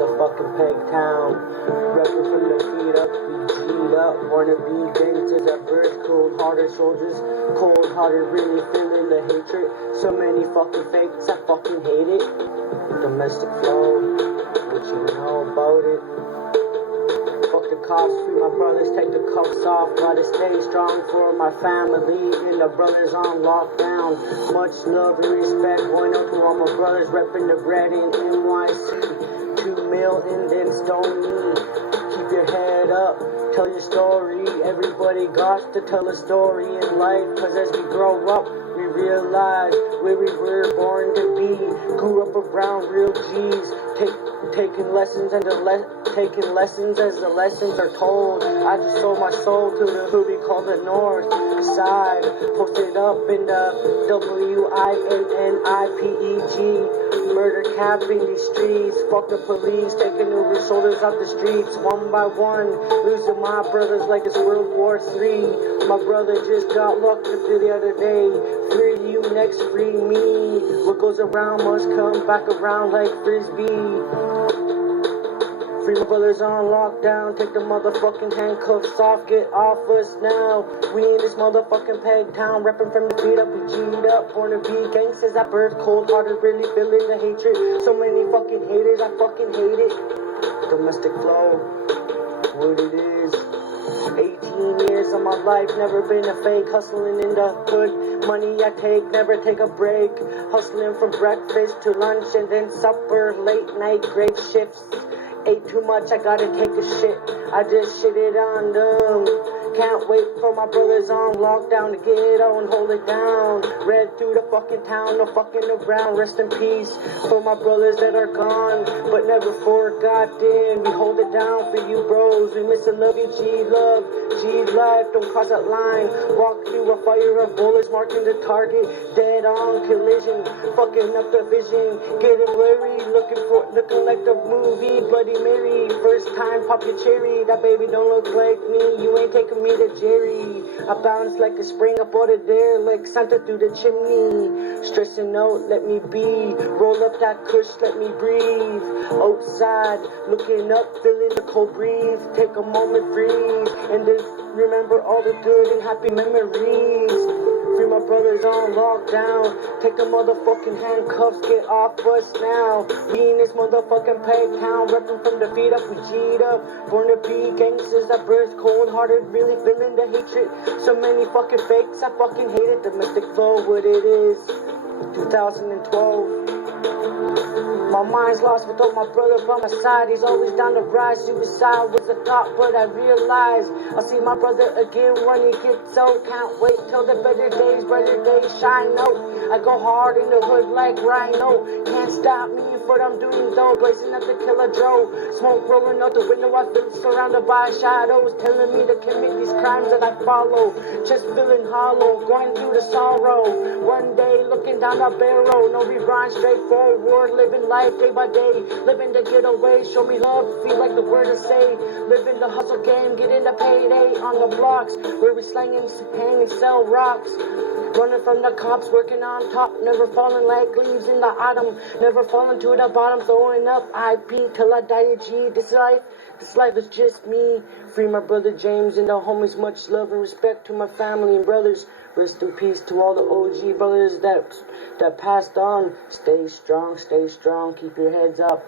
motherfucking Peg Town. Reppin' from the feet up, we G'd up. Wanna be gangsters at birth, cold-hearted soldiers. Cold-hearted, really feeling the hatred. So many fucking fakes, I fucking hate it. Domestic flow, what you know about it? Fuck the cops, free my brothers, take the cuffs off. Gotta stay strong for my family and the brothers on lockdown. Much love and respect going out to all my brothers repping the bread in NYC. 2 mil and then stone me. Keep your head up, tell your story. Everybody got to tell a story in life, cause as we grow up, we realize where we were born to be. Grew up around real G's, taking lessons and taking lessons as the lessons are told. I just sold my soul to the who we call the North Side. Posted up in the WINNIPEG. Murder cap in these streets. Fuck the police, taking over shoulders off the streets one by one. Losing my brothers like it's World War III. My brother just got locked up the other day. Free you next, free me. What goes around must come back around like frisbee. Free my brothers on lockdown. Take the motherfucking handcuffs off. Get off us now. We in this motherfucking Peg Town. Reppin' from the feet up. We G'd up. Born to be gangsters at birth. Cold-hearted. Really feeling the hatred. So many fucking haters. I fucking hate it. Domestic flow. What it is. 18 years of my life. Never been a fake. Hustling in the hood. Money I take. Never take a break. Hustling from breakfast to lunch and then supper. Late night grave shifts. Ate too much, I gotta take a shit. I just shitted on them. Can't wait for my brothers on lockdown to get out and hold it down. Read through the fucking town, no fucking around. Rest in peace for my brothers that are gone, but never forgot them. We hold it down for you bros. We miss and love you, G-Love, G-Life. Don't cross that line. Walk through a fire of bullets, marking the target. Dead on collision, fucking up the vision. Getting blurry, looking like the movie Bloody Mary. First time pop your cherry. That baby don't look like me. You ain't taking me to Jerry. I bounce like a spring up out of there, like Santa through the chimney. Stressing out, let me be. Roll up that kush, let me breathe. Outside, looking up, feeling the cold breeze. Take a moment, breathe, and then remember all the good and happy memories. Free my brothers on lockdown. Take the motherfucking handcuffs, get off us now. We in this motherfucking Peg Town, reppin' from the feet up, we G'd up. Born to be gangsters at birth, cold-hearted, really feeling the hatred. So many fucking fakes, I fucking hate it. Domestic flow, what it is. 2012. My mind's lost without my brother by my side. He's always down to ride. Suicide was a thought, but I realized I'll see my brother again when he gets out. Can't wait till the better days shine out. I go hard in the hood like Rhino. Can't stop me for what I'm doing though. Blazing at the killer Joe. Smoke rolling out the window. I feel surrounded by shadows telling me to commit these crimes that I follow. Just feeling hollow, going through the sorrow. One day looking down the barrel. No rerun, straightforward, living life day by day, living to get away. Show me love, feel like the word to say. Living the hustle game, getting the payday on the blocks where we slanging, hang and sell rocks. Running from the cops, working on top, never falling like leaves in the autumn, never falling to the bottom, throwing up IP till I die a G. This life is just me. Free my brother James and the homies. Much love and respect to my family and brothers. Rest in peace to all the OG brothers that passed on. Stay strong, keep your heads up.